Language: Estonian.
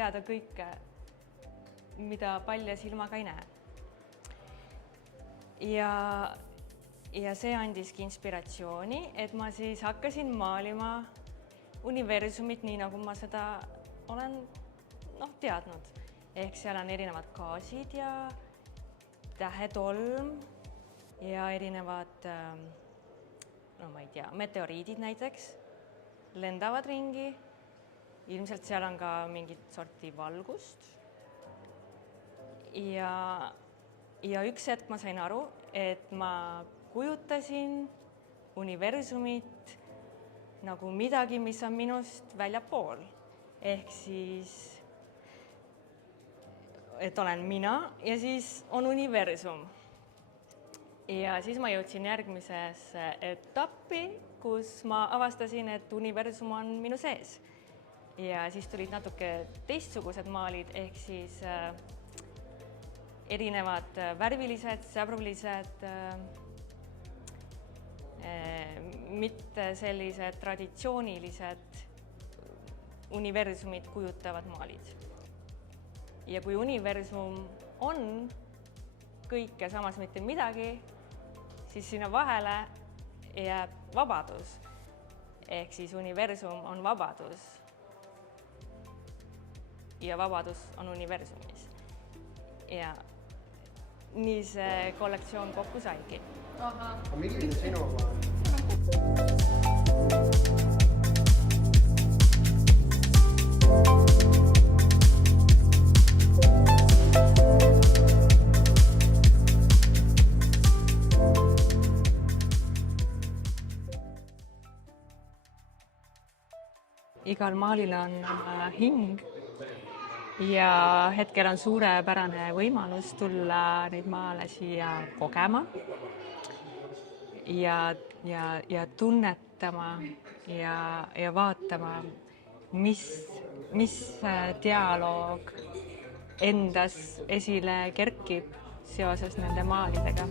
teada kõike, mida palja silmaga ei näe. Ja see andiski inspiratsiooni, et ma siis hakkasin maalima universumit nii, nagu ma seda olen teadnud. Ehk seal on erinevad gaasid ja tähetolm ja erinevad ma ei tea, meteoriidid näiteks lendavad ringi. Ilmselt seal on ka mingit sorti valgust. Ja üks hetk ma sain aru, et ma kujutasin universumit nagu midagi, mis on minust väljapool. Ehk siis, et olen mina ja siis on universum. Ja siis ma jõudsin järgmisesse etappi, kus ma avastasin, et universum on minu sees. Ja siis tulid natuke teistsugused maalid, ehk siis erinevad värvilised, säbrulised, mitte sellised traditsioonilised universumid kujutavad maalid. Ja kui universum on kõike, samas mitte midagi, siis sinna vahele jääb vabadus. Ehk siis universum on vabadus. Ja vabadus on universumis. Ja nii see kollektsioon kokku saigi. Aga milline sinu oma? Igal maalil on hing ja hetkel on suurepärane võimalus tulla neid maale siia kogema ja tunnetama ja vaatama, mis dialoog endas esile kerkib seoses nende maalidega.